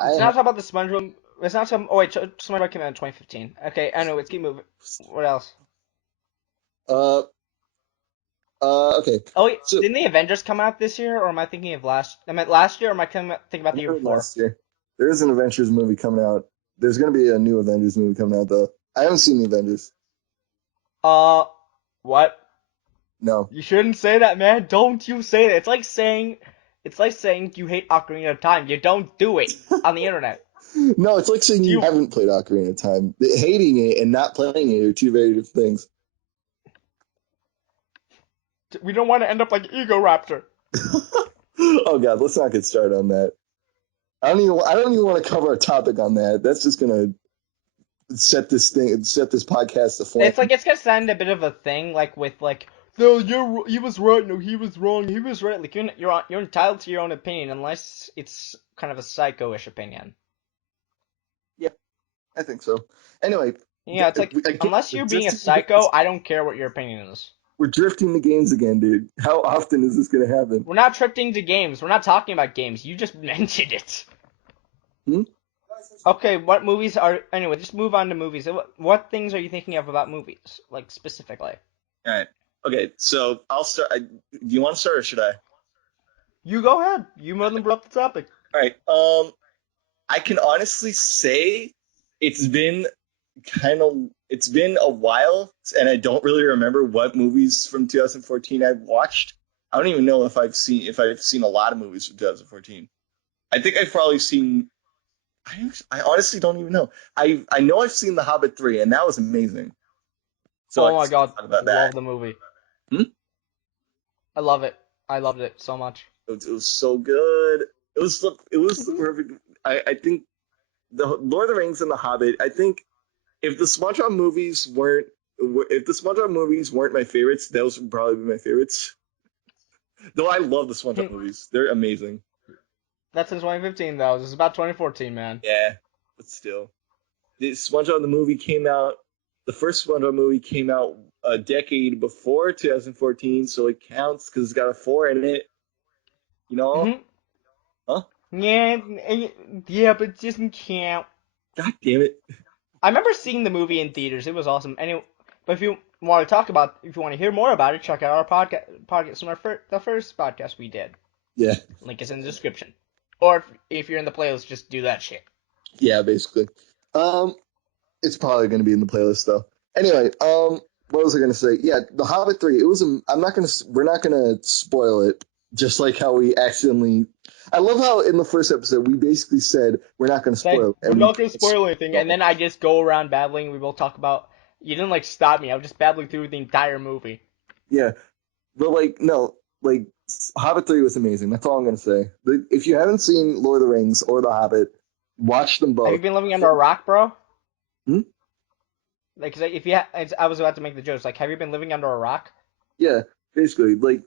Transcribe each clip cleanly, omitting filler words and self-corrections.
I Let's not talk about the SpongeBob. Let's not talk. Oh wait, SpongeBob came out in 2015. Okay, I know. Let's keep moving. What else? uh okay. Oh wait, So didn't the Avengers come out this year, or am I thinking of last? I meant last year, or am I thinking about I the year remember before? last year there is an Avengers movie coming out. There's gonna be a new Avengers movie coming out though. I haven't seen the Avengers. Uh, what? No. You shouldn't say that, man. Don't you say that. It's like saying you hate Ocarina of Time. You don't do it on the internet. No, it's like saying Do you you? haven't played Ocarina of Time. Hating it and not playing it are two very different things. We don't want to end up like Ego Raptor. Oh God, let's not get started on that. I don't even want to cover a topic on that. That's just gonna set this podcast aflame. It's like it's gonna sound a bit of a thing, like with like, no, he was right, no, he was wrong, he was right. Like you're entitled to your own opinion, unless it's kind of a psycho-ish opinion. Yeah, I think so. Anyway, Yeah, it's like again, unless you're being a psycho, I don't care what your opinion is. we're drifting the games again, dude. How often is this gonna happen? We're not drifting to games. We're not talking about games. You just mentioned it. Hmm? Okay, what movies are anyway? Just move on to movies. What things are you thinking of about movies, like specifically? All right. Okay, so I'll start. Do you want to start or should I? You go ahead. You more than brought up the topic. All right. I can honestly say it's been it's been a while, and I don't really remember what movies from 2014 I've watched. I don't even know if I've seen a lot of movies from 2014. I think I've probably seen. I honestly don't even know. I know I've seen The Hobbit 3, and that was amazing. So I Oh can my say god, a lot about love that. the movie. Hmm? I love it. I loved it so much. It was so good. It was the Hmm. perfect. I think the Lord of the Rings and The Hobbit. I think if the SpongeBob movies weren't if the SpongeBob movies weren't my favorites, those would probably be my favorites. Though I love the SpongeBob movies. They're amazing. That's in 2015 though. This is about 2014, man. Yeah, but still. The SpongeBob the movie came out the first SpongeBob movie came out a decade before 2014, so it counts because it's got a 4 in it, you know? Hmm. Huh? Yeah, yeah, but it doesn't count. God damn it. I remember seeing the movie in theaters. It was awesome. Anyway, but if you want to hear more about it, check out our podcast from the first podcast we did. Yeah. Link is in the description. Or if you're in the playlist, just do that shit. Yeah, basically. Um it's probably going to be in the playlist though. Anyway, what was I going to say? Yeah, The Hobbit 3. It was. I'm not going to. We're not going to spoil it. Just like how we accidentally. I love how in the first episode we basically said we're not going to Like, spoil it, we're and we not gonna spoil anything, and don't. then I just go around babbling. We both talk about. You didn't like stop me. I was just babbling through the entire movie. Yeah, but like no, like Hobbit 3 was amazing. That's all I'm going to say. If you haven't seen Lord of the Rings or The Hobbit, watch them Have you both. been living under a rock, bro? Hmm? Like, 'cause if you, I was about to make the jokes. Like, have you been living under a rock? Yeah, basically. Like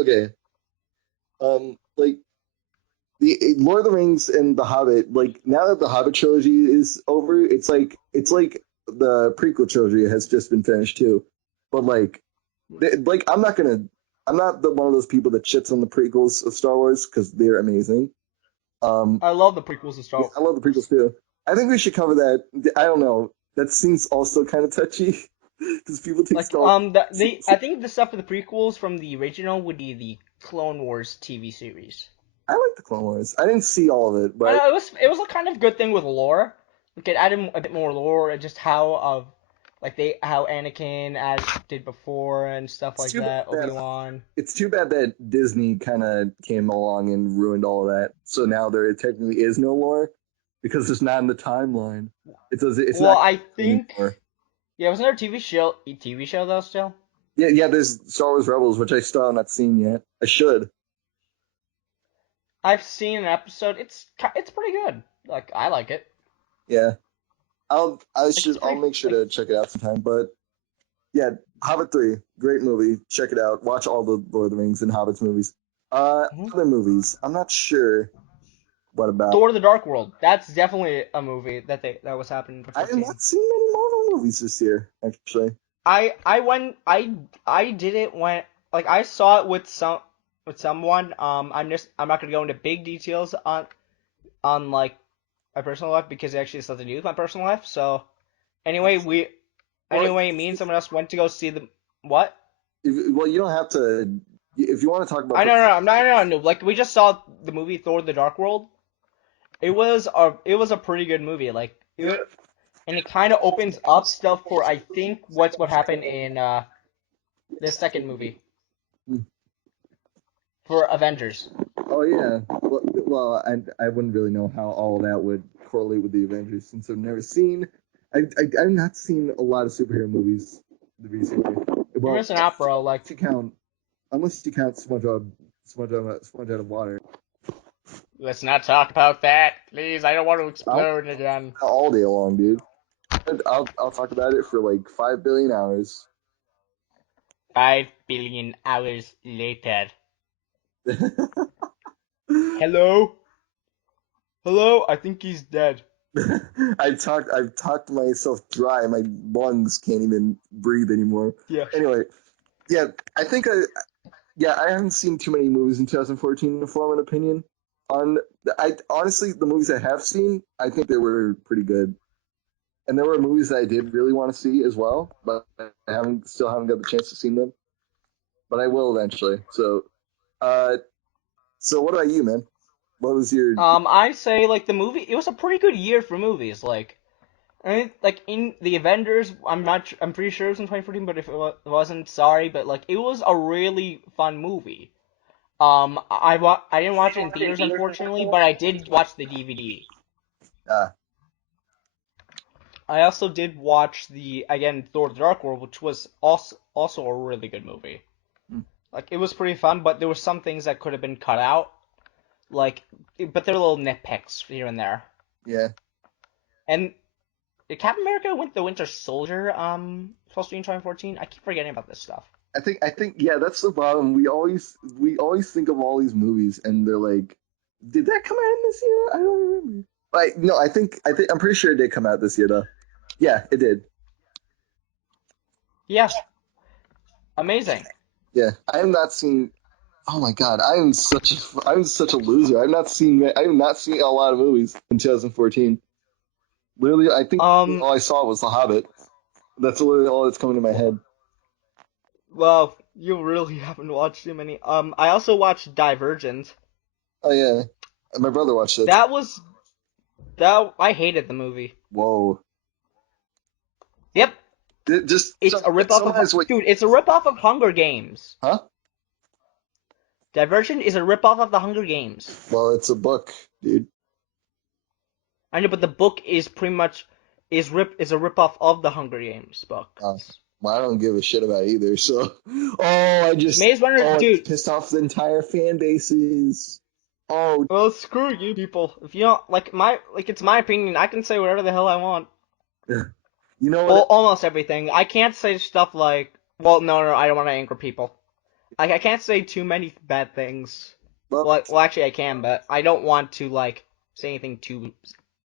okay, like the Lord of the Rings and the Hobbit, like now that the Hobbit trilogy is over, it's like the prequel trilogy has just been finished too. But like I'm not one of those people that shits on the prequels of Star Wars because they're amazing. Um, I love the prequels of yeah, Star I love the prequels Wars. too. I think we should cover that. I don't know. That seems also kind of touchy because people take Like, Star Wars. I think the stuff for the prequels from the original would be the Clone Wars TV series. I like the Clone Wars. I didn't see all of it, I but know it was a kind of good thing with lore. Like it added a bit more lore and just how of like they how Anakin as did before and stuff it's like too bad that. that Obi-Wan. it's too bad that Disney kind of came along and ruined all of that. So now there technically is no lore because it's not in the timeline. It's Well, not I think anymore. yeah, wasn't there a TV show though still? Yeah, yeah. There's Star Wars Rebels, which I still have not seen yet. I should. I've seen an episode. It's pretty good. Like I like it. Yeah, Like it's I'll pretty make sure like to check it out sometime. But yeah, Hobbit 3, great movie. Check it out. Watch all the Lord of the Rings and Hobbits movies. mhm. Other movies. I'm not sure what about. Thor: The Dark World. That's definitely a movie that was happening in I have 2014. not seen many Marvel movies this year, actually. I went I did it when like I saw it with someone. I'm not gonna go into big details on like my personal life because it actually has nothing to do with my personal life. So anyway, Well, me and someone else went to go see the what? well, you don't have to. If you want to talk about I know, personal, no, I'm not, no, no. Like we just saw the movie Thor: The Dark World. It was a pretty good movie. And it kind of opens up stuff for I think what happened in this second movie for Avengers. oh yeah. Well, I wouldn't really know how all that would correlate with the Avengers since I've never seen. I've not seen a lot of superhero movies recently. You're Well, missing out, bro. Like, unless you count, Sponge out of water. let's not talk about that, please. I don't want to explode again. All day long, dude. I'll talk about it for like 5 billion hours. 5 billion hours later. Hello? Hello? I think he's dead. I've talked myself dry. My lungs can't even breathe anymore. Yeah. Anyway, yeah, I think I haven't seen too many movies in 2014 to form an opinion on. I honestly, the movies I have seen, I think they were pretty good, and there were movies that I did really want to see as well, but I still haven't got the chance to see them. But I will eventually. Uh, so what about you, man? What was your? I say like the movie. It was a pretty good year for movies. I mean, like in the Avengers, I'm pretty sure it was in 2014. But if it wasn't, sorry. But like, it was a really fun movie. I didn't watch it in theaters, unfortunately, but I did watch the DVD. Uh, I also did watch the again Thor: The Dark World, which was also a really good movie. Like it was pretty fun, but there were some things that could have been cut out. Like, but they're little nitpicks here and there. yeah. And did Captain America win the Winter Soldier supposed to be in 2014? I keep forgetting about this stuff. I think yeah, that's the problem. We always think of all these movies and they're like, did that come out in this year? I don't remember. Like no, I think I'm pretty sure it did come out this year though. Yeah, it did. Yeah, amazing. Yeah, I have not seen. Oh my god, I'm such a loser. I have not seen a lot of movies in 2014. Literally, I think Um, all I saw was The Hobbit. That's literally all that's coming to my head. well, you really haven't watched too many. I also watched Divergent. Oh yeah, my brother watched it. That was that I hated the movie. Whoa. Yep, Just it's a ripoff of summarize what. dude. It's a ripoff of Hunger Games. Huh? Divergent is a ripoff of the Hunger Games. Well, it's a book, dude. I know, but the book is pretty much is a ripoff of the Hunger Games Uh, books. well, I don't give a shit about either. So, I just, Maze Runner, I just dude. pissed off the entire fan bases. Oh, Well, screw you people. If you don't like, it's my opinion. I can say whatever the hell I want. you know Well, what? almost everything. I can't say stuff like, well, no, no, I don't want to anger people. Like, I can't say too many bad things. Well, Well, actually, I can, but I don't want to like say anything too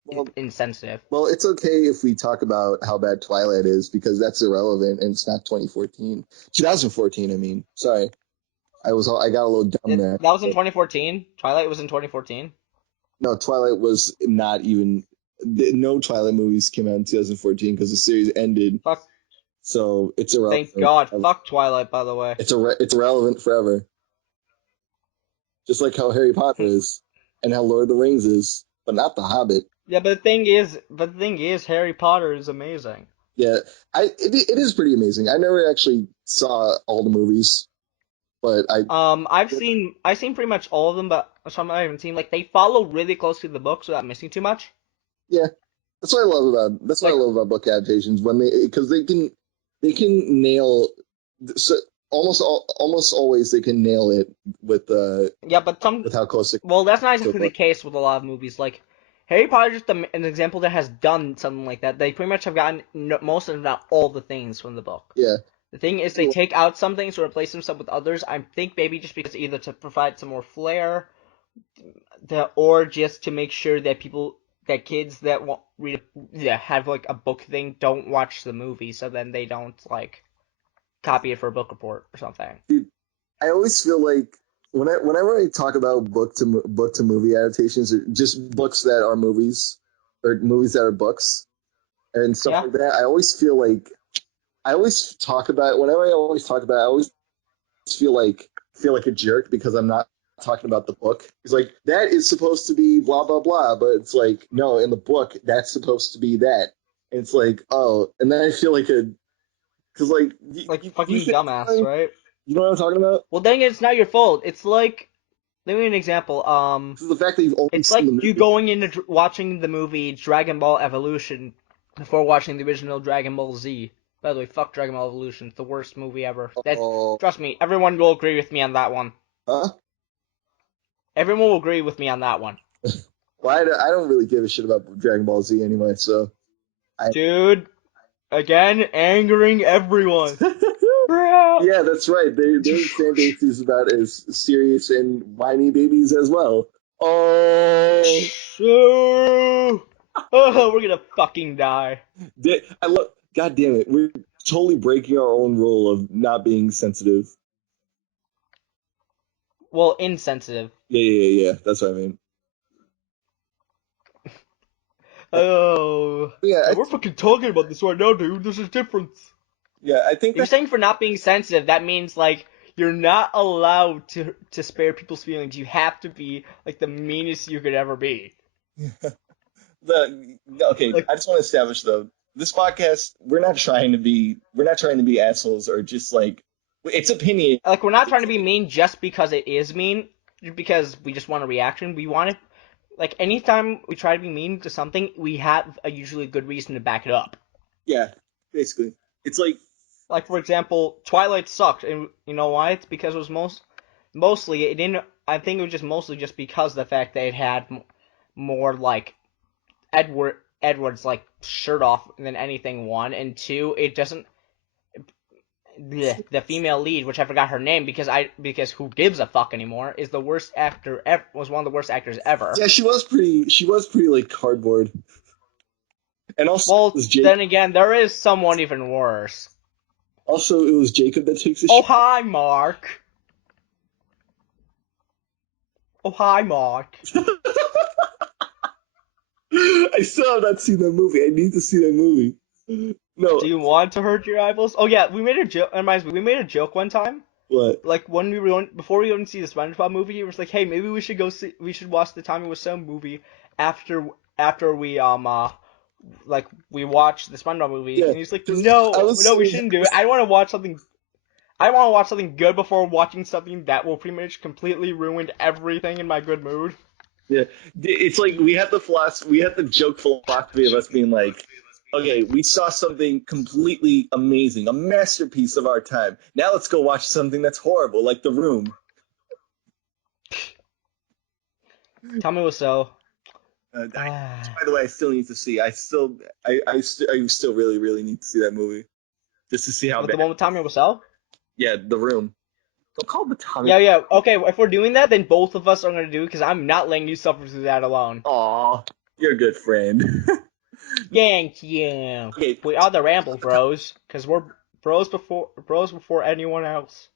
well, insensitive. well, it's okay if we talk about how bad Twilight is because that's irrelevant and it's not 2014, 2014. I mean, sorry, I got a little dumb there. That was in 2014. Twilight was in 2014. No, Twilight was not even. No Twilight movies came out in 2014 because the series ended. Fuck. So it's Thank irrelevant. God. Fuck Twilight, by the way. It's irrelevant forever. Just like how Harry Potter is, and how Lord of the Rings is, but not The Hobbit. Yeah, but the thing is, Harry Potter is amazing. Yeah, it is pretty amazing. I never actually saw all the movies, but I've seen pretty much all of them, but some I haven't seen. Like they follow really close to the books without missing too much. yeah, that's what I Like love about book adaptations when because they can nail so almost always they can nail it yeah, but some with how close it well, that's not to the exactly the book. case with a lot of movies. Like Harry Potter is just an example that has done something like that. They pretty much have gotten most, if not all, the things from the book. Yeah, The thing is, they take out some things to replace them some with others. I think maybe just because either to provide some more flair, or just to make sure that kids that want read, yeah, have like a book thing don't watch the movie, so then they don't like copy it for a book report or something. dude, I always feel like whenever I talk about book to movie adaptations or just books that are movies, or movies that are books and stuff Yeah. like that, I always feel like I always talk about whenever I always talk about it, I always feel like a jerk because I'm not talking about the book. It's like that is supposed to be blah blah blah, but it's like no, in the book that's supposed to be that. And it's like oh, and then I feel like a because like Like you fucking feel dumbass, right? you know what I'm talking about? Well, dang it, it's not your fault. It's like, let me give you an example. This is the fact that you've only It's seen like the you movie. going into watching the movie Dragon Ball Evolution before watching the original Dragon Ball Z. By the way, fuck Dragon Ball Evolution. It's the worst movie ever. That Oh, trust me, everyone will agree with me on that one. huh? Everyone will agree with me on that one. Well, I don't really give a shit about Dragon Ball Z anyway, so I. Dude, again, angering everyone. Bro. Yeah, that's right. Their fan base is about as serious and whiny babies as well. Oh, Oh, we're gonna fucking die. I love. God damn it, we're totally breaking our own rule of not being sensitive. Well, insensitive. Yeah. That's what I mean. Oh. Yeah, Yeah, we're fucking talking about this right now, dude. There's a difference. I think If you're that. saying for not being sensitive, that means like you're not allowed to spare people's feelings. You have to be like the meanest you could ever be. Okay, Like I just want to establish though, this podcast, we're not trying to be assholes or just like, it's opinion. we're not trying to be mean just because it is mean, because we just want a reaction. We want it like anytime we try to be mean to something, we have a usually good reason to back it up. Yeah, basically, it's like, Like for example, Twilight sucked, and you know why? It's because it was mostly it didn't. I think it was just mostly just because of the fact that it had more like Edward's like shirt off than anything. One and two, it doesn't. The female lead, which I forgot her name because who gives a fuck anymore, is the worst actor ever. Was one of the worst actors ever. yeah, she was pretty like cardboard. And also it Well, was Jake. then again, there is someone even worse. Also, it was Jacob that takes the Oh shit. hi, Mark. Oh hi, Mark. I still have not seen that movie. I need to see that movie. No, Do you want to hurt your eyeballs? Oh yeah, we made a joke. Reminds me, we made a joke one time. what? Like when we were going, before we went to see the SpongeBob movie, it was like, hey, maybe we should we should watch the Tommy Wiseau movie after we like we watched the SpongeBob movie, Yeah, and he's like, because no, no, we shouldn't do it. I want to watch something. I want to watch something good before watching something that will pretty much completely ruin everything in my good mood. yeah, it's like we had the philosophy, we had the joke philosophy of us being like, okay, we saw something completely amazing, a masterpiece of our time. Now let's go watch something that's horrible, like The Room. Tommy Wiseau. By the way, I still need to see. I still really, really need to see that movie just to see how With the bad. one with Tommy Wiseau? Yeah, The Room. Don't call it the Tommy. Yeah, yeah. Okay, if we're doing that, then both of us are gonna do it because I'm not letting you suffer through that alone. Aw, you're a good friend. Thank you. Okay, We are the Ramble Bros because we're bros before anyone else.